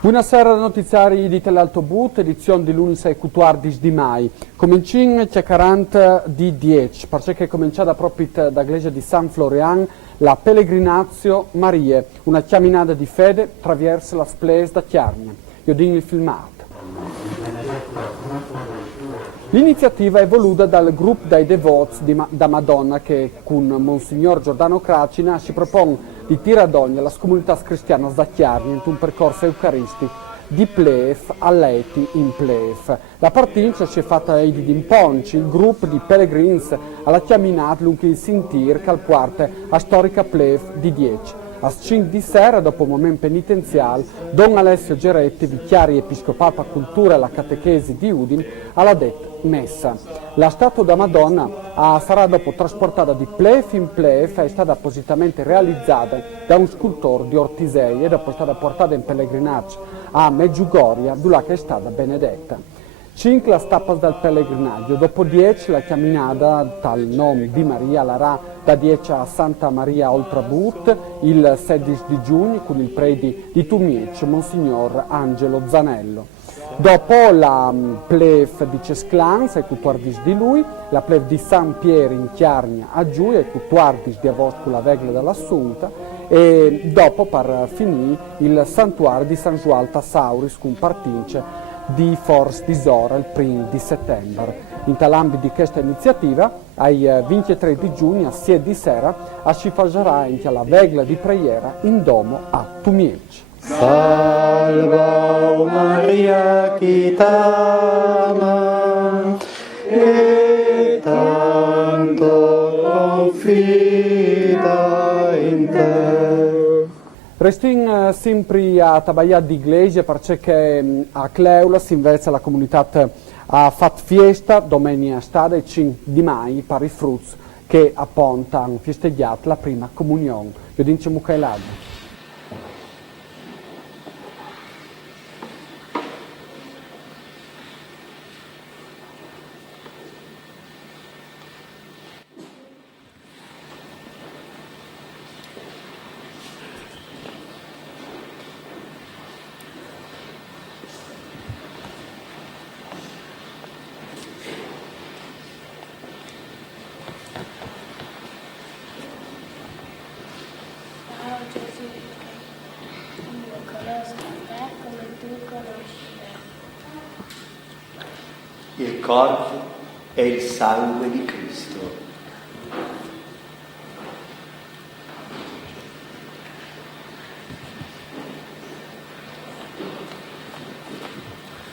Buonasera, notiziari di Telalto But, edizione di lunedì 14 di mai. Cominciamo a 40 di 10, perché è cominciata proprio da iglesia di San Florian la Pellegrinazio Marie, una camminata di fede attraverso la splesa da Chiarnia. Io dico il filmato. L'iniziativa è voluta dal gruppo dei devoti da Madonna che con Monsignor Giordano Cracina si propone di tirare d'ogni alla comunità cristiana da Chiarnia in un percorso eucaristico di plef all'eti in plef. La partenza si è fatta di Imponci, il gruppo di Pellegrins alla camminata lungo il Sintir che al quarto a storica plef di 10. A 5 di sera, dopo un momento penitenziale, Don Alessio Geretti, vicario episcopale per cultura e la catechesi di Udine, alla detta messa. La statua da Madonna sarà dopo trasportata di plef in plef e è stata appositamente realizzata da un scultore di Ortisei e dopo è stata portata in pellegrinaggio a Meggiugoria, dove è stata benedetta. 5 la tappas dal pellegrinaggio, dopo 10 la camminata dal nome di Maria Larà da 10 a Santa Maria Oltrabut il 16 di giugno con il preti di Tumiec, Monsignor Angelo Zanello. Dopo la plef di Cesclans e 14 di lui, la plef di San Piero in Chiarnia a Giù e 14 di agosto con la Veglia dell'Assunta e dopo per finire il santuario di San Joal Tassauris con partince di Force di Zora il 1 di settembre. In tal'ambito di questa iniziativa, ai 23 di giugno a 6 di sera, si farà anche la veglia di preghiera in domo a Tumiec. Salva Maria chi t'ama e tanto confida in te. Restin sempre a Tabaià di Iglesia perché a Cleulas invece la comunità ha fatto fiesta domenica stada e 5 di mai per i frutti che appunto hanno festeggiato la prima comunione. Io dico Mucailado. Il corpo è il sangue di Cristo.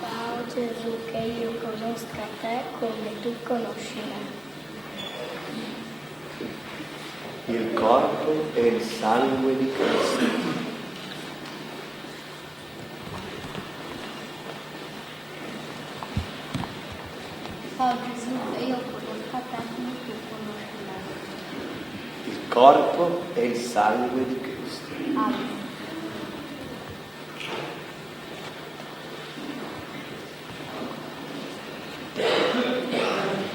Ciao Gesù, che io conosca te come tu conosci me. Il corpo è il sangue di Cristo. Oh Gesù, che io conosca te come tu conosci me. Il corpo è il sangue di Cristo. Amen.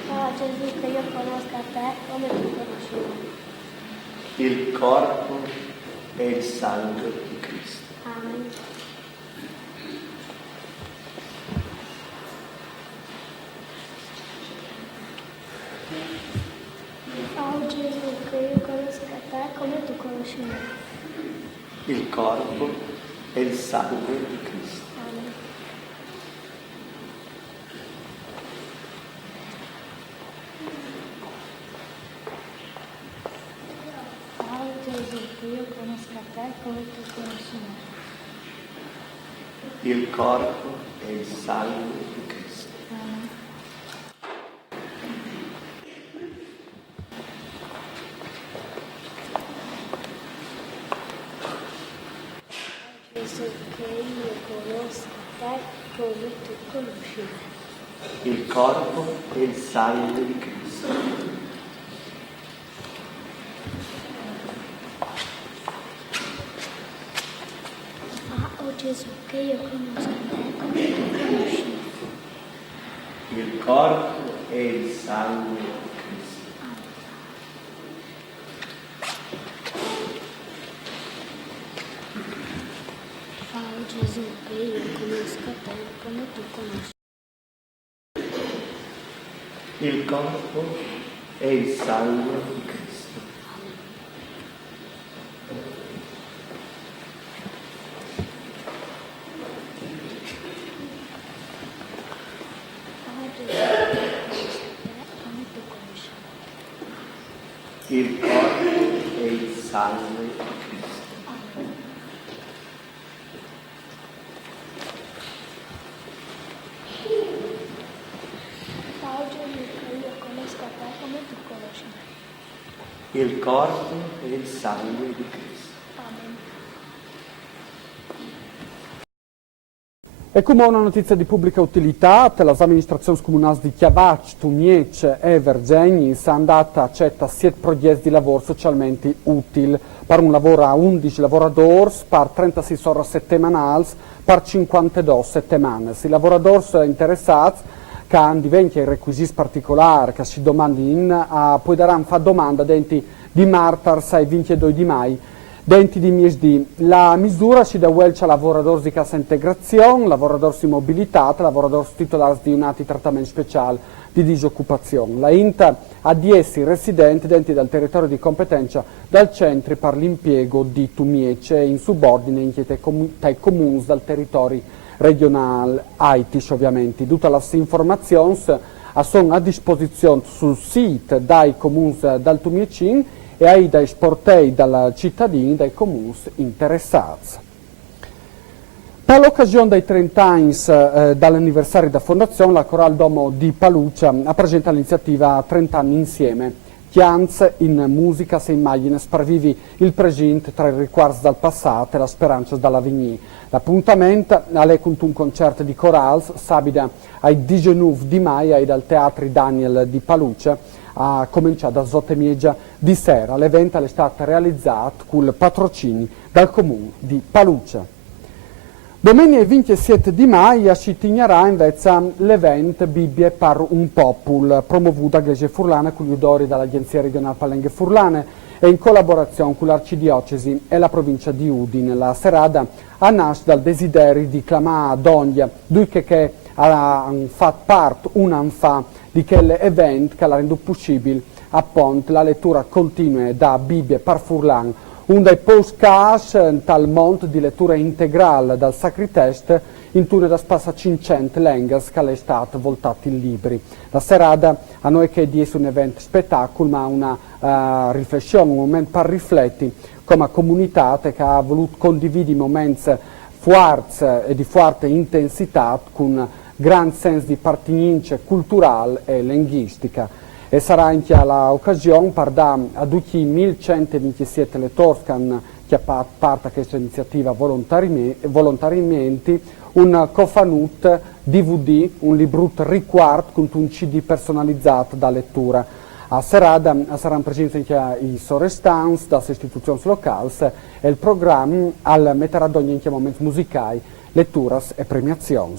Oh Gesù, che io conosca te come tu conosci me. Il corpo è il sangue di Cristo. Amen. Oh Gesù, che io conosca te come tu conosci me. Il corpo è il sangue di Cristo. Amen. Oh Gesù, che io conosca te come tu conosci me. Il corpo è il sangue di Cristo. Amen. Gesù, che io conosca te come tu conosci me. Il corpo è il sangue di Cristo. Oh Gesù, che io conosca te come tu conosci me. Il corpo è il sangue di Cristo. Oh Gesù, che come tu conosci. il corpo e il sangue di Cristo. Il corpo e il sangue di Cristo. Oggi io conosco te come tu conosci me. Il corpo e il sangue di Cristo. Amen. E come una notizia di pubblica utilità, le amministrazioni comunali di Chiavac, Tumiec e Vergegni sono andate a accetta 7 progetti di lavoro socialmente utili per un lavoro a 11 lavoratori, per 36 ore settimanali, per 52 settimane. I lavoratori interessati che hanno diventato i requisiti particolari, che si domandano, poi daranno fa domanda denti di martedì ai 22 di maio. Denti di MSD. La misura si dà a lavoratori di cassa integrazione, lavoratori di mobilità, lavoratori titolari di unati trattamenti speciali di disoccupazione. La INTA ha di essi residenti dentro dal territorio di competenza dal centro per l'impiego di Tumiece in subordine inchiete dai comuni dal territorio regionale Aitis ovviamente. Tutte le informazioni sono a disposizione sul sito dai comuni dal Tumiecin e ai dai sportei dai cittadini, dai comuni interessati. Per l'occasione dei 30 anni dall'anniversario della fondazione, la Coral Domo di Palucia ha presentato l'iniziativa 30 anni insieme, chianze in musica se immagini sparvivi il presente tra i ricordi dal passato e la speranza dall'avvenire. L'appuntamento è con un concerto di corals, sabato ai 19 di maio ai dal Teatro Daniel di Palucia, a cominciare da 8:30 di sera. L'evento è stato realizzato con il patrocinio dal comune di Palucia. Domenica 27 di maio si terrà invece l'evento Bibbie per un Popul, promovuto da Iglesia Furlana con gli udori dall'Agenzia Regionale Palenghe Furlane e in collaborazione con l'Arcidiocesi e la provincia di Udine. La serata nasce dal desiderio di clamare ad ogni che ha fatto parte un anno fa di quell'evento che l'ha reso possibile appunto la lettura continua da Bibbia per Furlan, un dei podcast tal mondo di lettura integrale dal Sacri Test in tune da spassa 500 lengas che è stato voltato in libri. La serata a noi che di un evento spettacolo ma una riflessione, un momento per rifletti come comunità che ha voluto condividere momenti forti e di forte intensità con gran senso di pertinenza culturale e linguistica. E sarà anche l'occasione per dare a tutti i 1127 lettori che hanno fatto parte di questa iniziativa volontariamente un cofanut DVD, un librutto riguardo con un CD personalizzato da lettura. A serata saranno presenti anche i sorestanti dalle istituzioni locali e il programma al metterà ad ogni momento musicali, letture e premiazioni.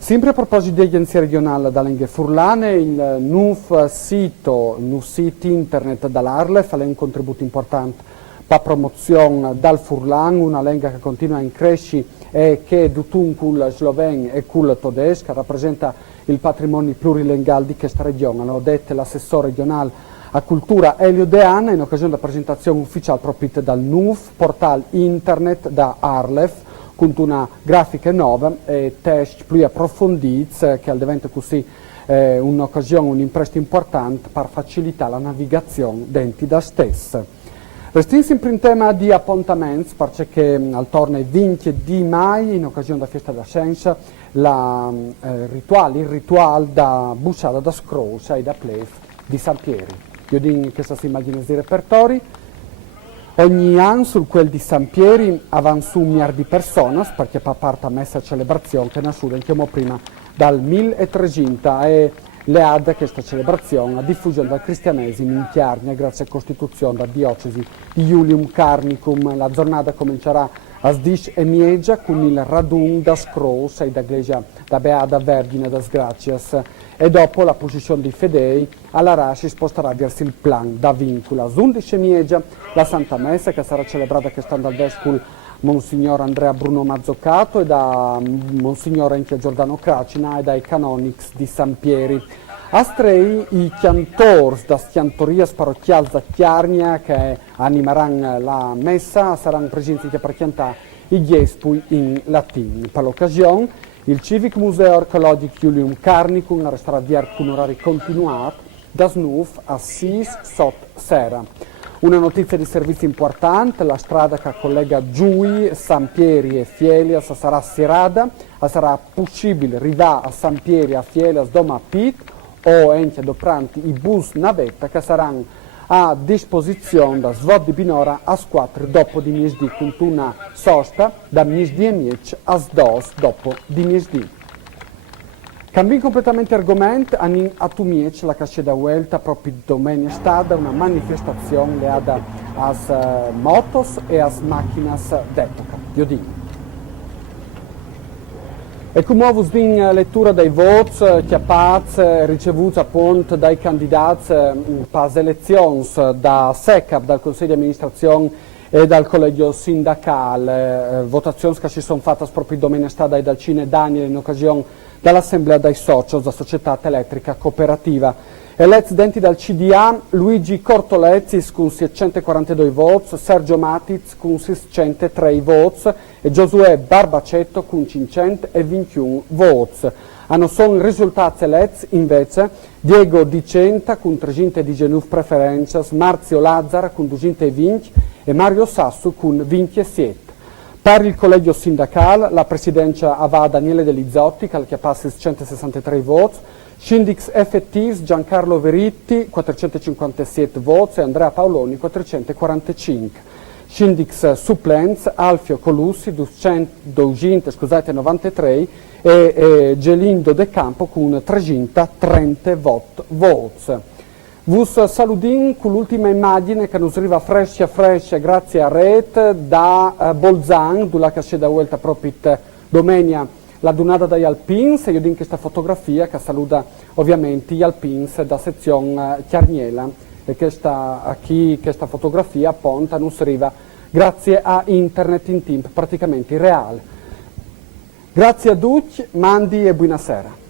Sempre a proposito di agenzia regionale dall'Enghe Furlane, il nuovo sito internet dall'Arlef è un contributo importante per la promozione dal Furlan, una lingua che continua in crescita e che tutun col sloveno e col tedesco rappresenta il patrimonio plurilinguale di questa regione. L'ho detto l'assessore regionale a cultura Elio Deana in occasione della presentazione ufficiale proprio dal NUF, portale internet da Arlef, con una grafica nuova e test più approfonditi che diventa così un'occasione, un impresto importante per facilitare la navigazione dentro da stessa. Restiamo sempre in tema di appuntamenti perché al torno ai 20 di maio in occasione della festa della scienza il rituale da bussata da scroscia e da plef di San Pieri. Io dico che si immagina di repertori. Ogni anno sul quel di San Pieri avanza un miliardo di persone perché fa parte a messa celebrazione che nasce, diciamo prima, dal 1300 e le ha da questa celebrazione a diffusione del cristianesimo in Chiarnia grazie alla costituzione della diocesi di Iulium Carnicum. La giornata comincerà a 10:30 con il radun da Scros e da Iglesia da Beata Vergine das Gracias e dopo la posizione dei fedei alla Ra si sposterà verso il plan da Vincula. A 11:30 la Santa Messa che sarà celebrata quest'anno dal Vescovo Monsignor Andrea Bruno Mazzoccato e da Monsignor Enchia Giordano Cracina e dai Canonics di San Pieri. Astrei i chiantors da Chiantorias Parrocchial Zacchiarnia che animeranno la messa saranno presenti per chiantare i Giespui in latino. Per l'occasione il Civic Museo Archeologic Julium Carnicum resterà avviato con orari continuati da snuf a 6 sot sera. Una notizia di servizio importante, la strada che collega Giui, San Pieri e Fielias sarà serrata, sarà possibile arrivare a San Pieri a Fielias doma pit o anche adopranti i bus navetta che saranno a disposizione da svot di Binora a 4 dopo di Miesdì, con una sosta da Miesdì e Miec a Sdos dopo di Miesdì. Cambiando completamente argomento, a Tumiec la casce da Vuelta proprio domenica stata una manifestazione legata as motos e as macchinas d'epoca. Io dico. E come vos din lettura dei voti chiappati ricevuti appunto dai candidati per le elezioni da SECAP, dal Consiglio di amministrazione e dal collegio sindacale, votazioni che si sono fatte proprio domenica dai Dalcine Daniel in occasione dall'Assemblea dei Socios, da Società Elettrica Cooperativa. Eletti denti dal CDA, Luigi Cortolezzis con 642 voti, Sergio Matiz con 603 voti e Giosuè Barbacetto con 521 voti. Hanno sono risultati eletti invece Diego Dicenta con 319 preferenze, Marzio Lazzara con 220 e Mario Sassu con 27. Per il collegio sindacale la presidenza va a Daniele Delizzotti che ha passato 163 voti, Sindix effettivi Giancarlo Veritti 457 voti e Andrea Paoloni 445. Sindix supplents Alfio Colussi 293 e Gelindo De Campo con 330 voti. Vus saludin con l'ultima immagine che nos arriva fresca grazie a Ret da Bolzan, dove che c'è da vuelta proprio domenica la donata dagli Alpins, e io dico questa fotografia che saluta ovviamente gli Alpins da sezione Chiarniela e questa fotografia appunto nos arriva grazie a internet in tempo praticamente reale. Grazie a tutti, mandi e buonasera.